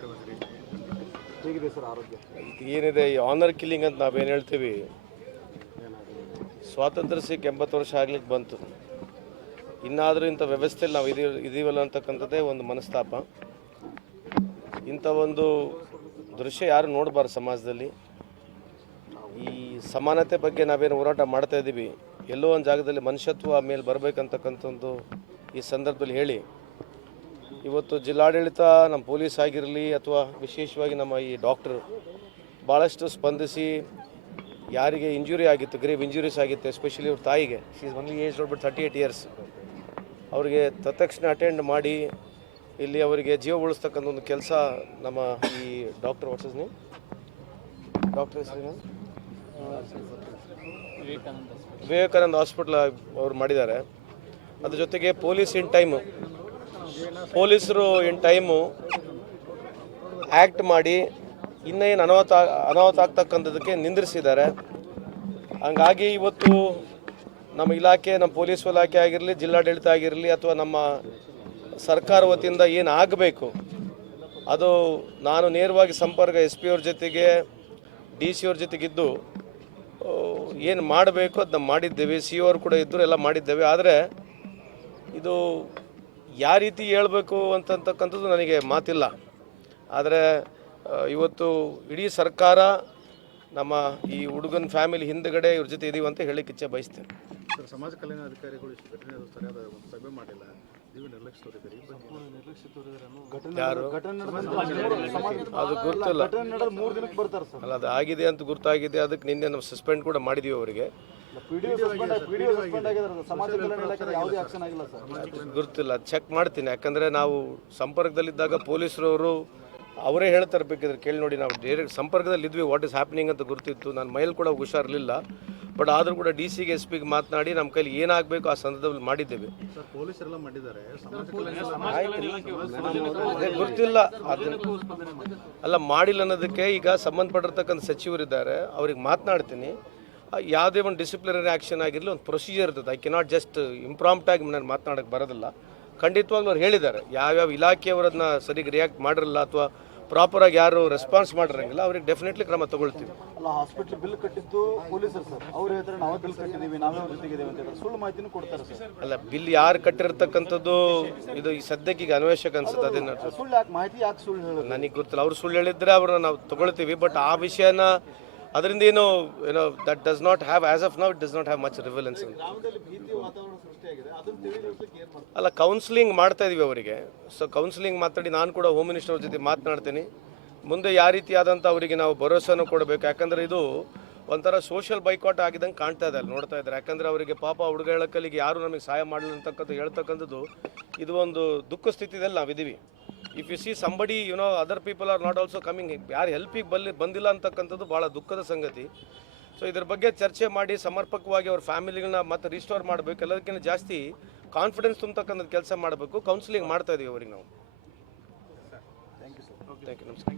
ಮಾಡಿ ಬಂದ್ರಿ, ಹೇಗಿದೆ ಸರ್ ಆರೋಗ್ಯ? ಏನಿದೆ ಈ ಆನರ್ ಕಿಲ್ಲಿಂಗ್ ಅಂತ ನಾವೇನು ಹೇಳ್ತೀವಿ, ಸ್ವಾತಂತ್ರ್ಯ ಸಿಕ್ಕ 80 ವರ್ಷ ಆಗ್ಲಿಕ್ಕೆ ಬಂತು. ಇನ್ನಾದರೂ ಇಂಥ ವ್ಯವಸ್ಥೆಯಲ್ಲಿ ನಾವು ಇದೀವಲ್ಲ ಅಂತಕ್ಕಂಥದ್ದೇ ಒಂದು ಮನಸ್ತಾಪ. ಇಂಥ ಒಂದು ದೃಶ್ಯ ಯಾರು ನೋಡಬಾರ್ದು ಸಮಾಜದಲ್ಲಿ. ಈ ಸಮಾನತೆ ಬಗ್ಗೆ ನಾವೇನು ಹೋರಾಟ ಮಾಡ್ತಾ ಇದ್ದೀವಿ, ಎಲ್ಲೋ ಒಂದು ಜಾಗದಲ್ಲಿ ಮನುಷ್ಯತ್ವ ಮೇಲೆ ಬರಬೇಕಂತಕ್ಕಂಥದ್ದು ಈ ಸಂದರ್ಭದಲ್ಲಿ ಹೇಳಿ, ಇವತ್ತು ಜಿಲ್ಲಾಡಳಿತ, ನಮ್ಮ ಪೊಲೀಸ್ ಆಗಿರಲಿ ಅಥವಾ ವಿಶೇಷವಾಗಿ ನಮ್ಮ ಈ ಡಾಕ್ಟರ್ ಭಾಳಷ್ಟು ಸ್ಪಂದಿಸಿ ಯಾರಿಗೆ ಇಂಜುರಿ ಆಗಿತ್ತು, ಗ್ರೇವ್ ಇಂಜುರೀಸ್ ಆಗಿತ್ತು, ಎಸ್ಪೆಷಲಿ ಅವ್ರ ತಾಯಿಗೆ, ಶಿ ಈಸ್ ಒನ್ಲಿ ಏಜ್ ನೋಡ್ಬಿಟ್ಟು 38 ಇಯರ್ಸ್, ಅವರಿಗೆ ತತ್ಕ್ಷಣ ಅಟೆಂಡ್ ಮಾಡಿ ಇಲ್ಲಿ ಅವರಿಗೆ ಜೀವ ಉಳಿಸ್ತಕ್ಕಂಥ ಒಂದು ಕೆಲಸ ನಮ್ಮ ಈ ಡಾಕ್ಟರ್ ಡಾಕ್ಟರ್ ಹೆಸರೇನು ವಿವೇಕಾನಂದ ಹಾಸ್ಪಿಟ್ಲ್ ಅವ್ರು ಮಾಡಿದ್ದಾರೆ. ಅದ್ರ ಜೊತೆಗೆ ಪೊಲೀಸರು ಇನ್ ಟೈಮು ಆ್ಯಕ್ಟ್ ಮಾಡಿ ಇನ್ನೇನು ಅನಾಹುತ ಆಗ್ತಕ್ಕಂಥದ್ದಕ್ಕೆ ನಿಂದಿರಿಸಿದ್ದಾರೆ. ಹಂಗಾಗಿ ಇವತ್ತು ನಮ್ಮ ಇಲಾಖೆ, ನಮ್ಮ ಪೊಲೀಸ್ ಇಲಾಖೆ ಆಗಿರಲಿ, ಜಿಲ್ಲಾಡಳಿತ ಆಗಿರಲಿ ಅಥವಾ ನಮ್ಮ ಸರ್ಕಾರ ವತಿಯಿಂದ ಏನು ಆಗಬೇಕು ಅದು ನಾನು ನೇರವಾಗಿ ಸಂಪರ್ಕ SP ಅವ್ರ ಜೊತೆಗೆ DC ಅವ್ರ ಜೊತೆಗಿದ್ದು ಏನು ಮಾಡಬೇಕು ಅದನ್ನ ಮಾಡಿದ್ದೇವೆ. CO ಅವರು ಕೂಡ ಇದ್ದರು, ಎಲ್ಲ ಮಾಡಿದ್ದೇವೆ. ಆದರೆ ಇದು ಯಾವ ರೀತಿ ಹೇಳಬೇಕು ಅಂತಕ್ಕಂಥದ್ದು ನನಗೆ ಮಾತಿಲ್ಲ. ಆದರೆ ಇವತ್ತು ಇಡೀ ಸರ್ಕಾರ ನಮ್ಮ ಈ ಹುಡುಗನ ಫ್ಯಾಮಿಲಿ ಹಿಂದುಗಡೆ ಇವ್ರ ಜೊತೆ ಇದೀವಿ ಅಂತ ಹೇಳಲಿಕ್ಕೆ ಇಚ್ಛೆ ಬಯಸ್ತೇನೆ. ಸರ್, ಸಮಾಜ ಕಲ್ಯಾಣ ಅಧಿಕಾರಿಗಳು ಸರಿಯಾದ ಸಭೆ ಮಾಡಿಲ್ಲ, ನೀವು ನಿರ್ಲಕ್ಷ್ಯ ತೋರಿದ್ದೀರಿ. ಯಾರು ಅದು ಗೊತ್ತಿಲ್ಲ ಅಲ್ಲ, ಅದು ಆಗಿದೆ ಅಂತ ಗುರ್ತಾಗಿದೆ. ಅದಕ್ಕೆ ನಿನ್ನೆ ನಾವು ಸಸ್ಪೆಂಡ್ ಕೂಡ ಮಾಡಿದೀವಿ ಅವರಿಗೆ. ಗುರ್ತಿಲ್ಲ, ಚೆಕ್ ಮಾಡ್ತೀನಿ. ಯಾಕಂದರೆ ನಾವು ಸಂಪರ್ಕದಲ್ಲಿದ್ದಾಗ ಪೊಲೀಸರವರು ಅವರೇ ಹೇಳ್ತಾರೆ, ಬೇಕಿದ್ರೆ ಕೇಳಿ ನೋಡಿ. ನಾವು ಡೈರೆಕ್ಟ್ ಸಂಪರ್ಕದಲ್ಲಿ ಇದ್ವಿ, ವಾಟ್ ಇಸ್ ಹ್ಯಾಪ್ನಿಂಗ್ ಅಂತ ಗುರ್ತಿತ್ತು. ನನ್ನ ಮೈಲ್ ಕೂಡ ಹುಷಾರಿರಲಿಲ್ಲ, ಬಟ್ ಆದರೂ ಕೂಡ DCಗೆ SP ಗೆ ಮಾತನಾಡಿ ನಮ್ಮ ಕೈಲಿ ಏನಾಗಬೇಕು ಆ ಸಂದರ್ಭದಲ್ಲಿ ಮಾಡಿದ್ದೇವೆ. ಪೊಲೀಸರೆಲ್ಲ ಮಾಡಿದ್ದಾರೆ, ಗುರ್ತಿಲ್ಲ ಅದನ್ನು ಅಲ್ಲ ಮಾಡಿಲ್ಲ ಅನ್ನೋದಕ್ಕೆ ಈಗ ಸಂಬಂಧಪಟ್ಟಿರ್ತಕ್ಕಂಥ ಸಚಿವರಿದ್ದಾರೆ, ಅವ್ರಿಗೆ ಮಾತನಾಡ್ತೀನಿ. ಯಾವುದೇ ಒಂದು ಡಿಸಿಪ್ಲಿನರಿ ಆ್ಯಕ್ಷನ್ ಆಗಿರಲಿ, ಒಂದು ಪ್ರೊಸೀಜರ್ ಇರ್ತದೆ. ಐ ಕೆನಾಟ್ ಜಸ್ಟ್ ಇಂಪ್ರಾಂಪ್ಟಾಗಿ ನಾನು ಮಾತನಾಡೋಕ್ಕೆ ಬರೋದಿಲ್ಲ. ಖಂಡಿತವಾಗ್ಲೂ ಅವ್ರು ಹೇಳಿದ್ದಾರೆ, ಯಾವ್ಯಾವ ಇಲಾಖೆಯವರನ್ನ ಸರಿಗೆ ರಿಯಾಕ್ಟ್ ಮಾಡಿರಲ್ಲ ಅಥವಾ ಪ್ರಾಪರಾಗಿ ಯಾರು ರೆಸ್ಪಾನ್ಸ್ ಮಾಡಿರಂಗಿಲ್ಲ, ಅವ್ರಿಗೆ ಡೆಫಿನೆಟ್ಲಿ ಕ್ರಮ ತಗೊಳ್ತೀವಿ. ಅಲ್ಲ, ಹಾಸ್ಪಿಟಲ್ ಬಿಲ್ ಕಟ್ಟಿದ್ದು ಪೊಲೀಸರು ಸರ್, ಅವ್ರು ಹೇಳ್ತಾರೆ ನಾವೇ ಬಿಲ್ ಕಟ್ಟಿದ್ದೀವಿ, ನಾವೇ ಅವ್ರ ಜೊತೆಗಿದ್ದೀವಿ ಅಂತ ಸುಳ್ಳು ಮಾಹಿತಿನೂ ಕೊಡ್ತಾರೆ ಸರ್. ಅಲ್ಲ, ಬಿಲ್ ಯಾರು ಕಟ್ಟಿರ್ತಕ್ಕಂಥದ್ದು ಇದು ಈ ಸದ್ಯಕ್ಕೆ ಈಗ ಅನ್ವೇಷಕ ಅನ್ಸುತ್ತೆ. ಅದನ್ನ ಸುಳ್ಳು ಯಾಕೆ ಮಾಹಿತಿ ಯಾಕೆ ಸುಳ್ಳು ಹೇಳೋದು ನನಗೆ ಗೊತ್ತಿಲ್ಲ. ಅವ್ರು ಸುಳ್ಳು ಹೇಳಿದ್ರೆ ಅವ್ರನ್ನ ನಾವು ತಗೊಳ್ತೀವಿ, ಬಟ್ ಆ ವಿಷಯನ ಅದರಿಂದ ಏನೋ that does not have as of now it does not have much relevance. ಅಲ್ಲ, ಕೌನ್ಸಿಲಿಂಗ್ ಮಾಡ್ತಾ ಇದೀವಿ ಅವರಿಗೆ. ಸೊ ಕೌನ್ಸಿಲಿಂಗ್ ಮಾತಾಡಿ ನಾನು ಕೂಡ ಹೋಮ್ ಮಿನಿಸ್ಟರ್ ಅವ್ರ ಜೊತೆ ಮಾತನಾಡ್ತೀನಿ. ಮುಂದೆ ಯಾವ ರೀತಿಯಾದಂಥ ಅವರಿಗೆ ನಾವು ಭರೋಸೆನೂ ಕೊಡಬೇಕು. ಯಾಕಂದರೆ ಇದು ಒಂಥರ ಸೋಷಿಯಲ್ ಬೈಕಾಟ್ ಆಗಿದ್ದಂಗೆ ಕಾಣ್ತಾ ಇದೆ, ಅಲ್ಲಿ ನೋಡ್ತಾ ಇದ್ದಾರೆ. ಯಾಕಂದರೆ ಅವರಿಗೆ ಪಾಪ ಹುಡುಗ ಹೇಳಕ್ಕಲ್ಲಿಗೆ ಯಾರು ನಮಗೆ ಸಹಾಯ ಮಾಡಲಿಲ್ಲ ಅಂತಕ್ಕಂಥ ಹೇಳ್ತಕ್ಕಂಥದ್ದು ಇದು ಒಂದು ದುಃಖ ಸ್ಥಿತಿಯಲ್ಲಿ ನಾವಿದ್ದೀವಿ. If U C somebody other people are not also coming, ಯಾರು ಹೆಲ್ಪಿಗೆ ಬಂದಿಲ್ಲ ಅಂತಕ್ಕಂಥದ್ದು ಭಾಳ ದುಃಖದ ಸಂಗತಿ. ಸೊ ಇದ್ರ ಬಗ್ಗೆ ಚರ್ಚೆ ಮಾಡಿ ಸಮರ್ಪಕವಾಗಿ ಅವ್ರ ಫ್ಯಾಮಿಲಿಗಳನ್ನ ಮತ್ತೆ ರಿಸ್ಟೋರ್ ಮಾಡಬೇಕು. ಎಲ್ಲದಕ್ಕಿಂತ ಜಾಸ್ತಿ ಕಾನ್ಫಿಡೆನ್ಸ್ ತುಂಬತಕ್ಕಂಥದ್ದು ಕೆಲಸ ಮಾಡಬೇಕು. ಕೌನ್ಸಿಲಿಂಗ್ ಮಾಡ್ತಾ ಇದೀವಿ ಅವ್ರಿಗೆ ನಾವು. ಥ್ಯಾಂಕ್ ಯು, ನಮಸ್ಕಾರ.